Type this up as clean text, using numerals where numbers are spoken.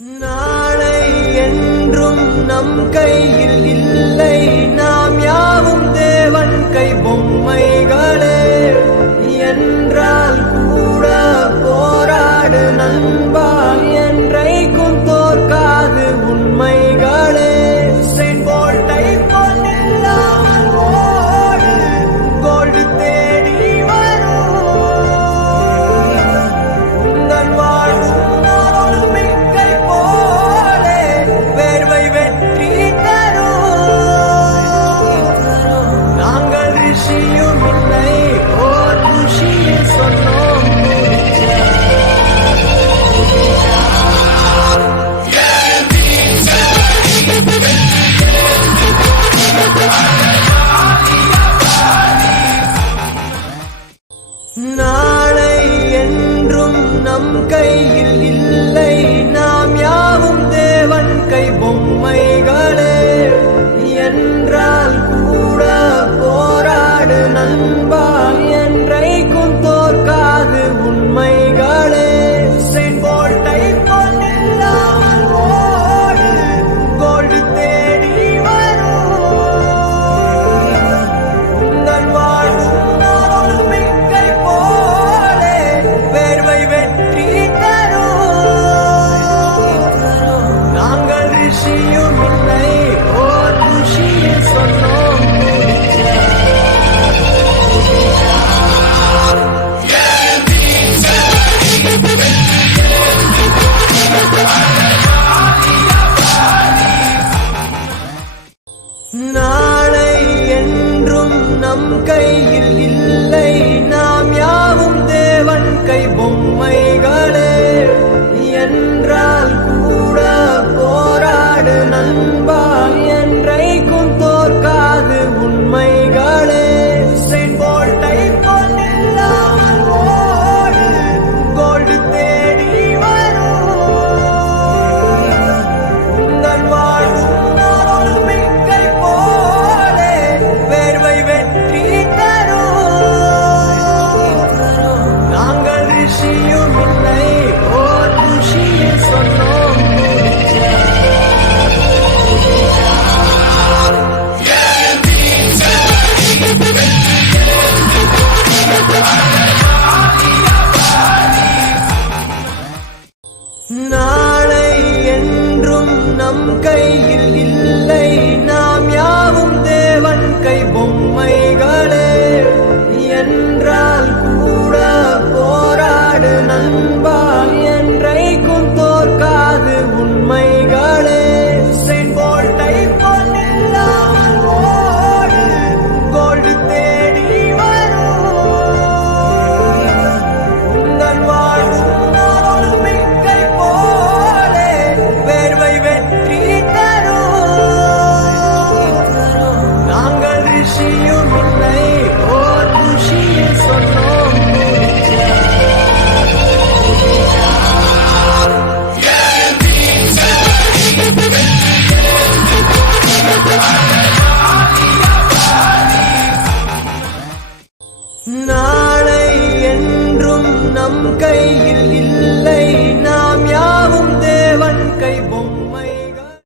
நாளை என்றும் நம் கையில் இல்லை, நாம் யாவும் தேவன் கை பொம்மைகளே. என்றால் கூட போராடு நண்பா, என்றைக்கும் தோற்காது உண்மைகளே. செங்கோட்டை போல் ஓடு, கோல்டு தேடி வரும் உங்கள் வாழும் மிக்கை போலே வேர்வை வெற்றி தரும். நாங்கள் ரிஷியும் இல்லை, ஓர் ருஷியை சொன்னோம். நாளை என்றும் நம் கையில் இல்லை, நாம் யாவும் தேவன் கை பொம்மைகளே. என்றால் கூட போராடு நண்பா, என்றைக்கும் தோற்காது உண்மைகளே. செங்கோட்டை போல் ஓடு, கோல்டு தேடி வரும் உங்கள் வாழும் மிக்கை போலே வேர்வை வெற்றி தரும். நாங்கள் ரிஷியும் இல்லை, ஓர் ருஷியை சொன்னோம். நாளை என்றும் நம் கையில் இல்லை, நாம் யாவும் தேவன் கை பொம்மைகளே. என்றால் கூட போராடு நண்பா, என்றைக்கும் தோற்காது உண்மைகளே. செங்கோட்டை போல் ஓடு, கோல்டு தேடி வரும் உங்கள் வாழும் மிக்கை போலே வேர்வை வெற்றி தரும். நாங்கள் ரிஷியும் இல்லை, ஓர் ருஷியை சொன்னோம். நாளை என்றும் நம் கையில் இல்லை, நாம் யாவும் தேவன் கை பொம்மைகளே. என்றால் கூட போராடு நண்பா,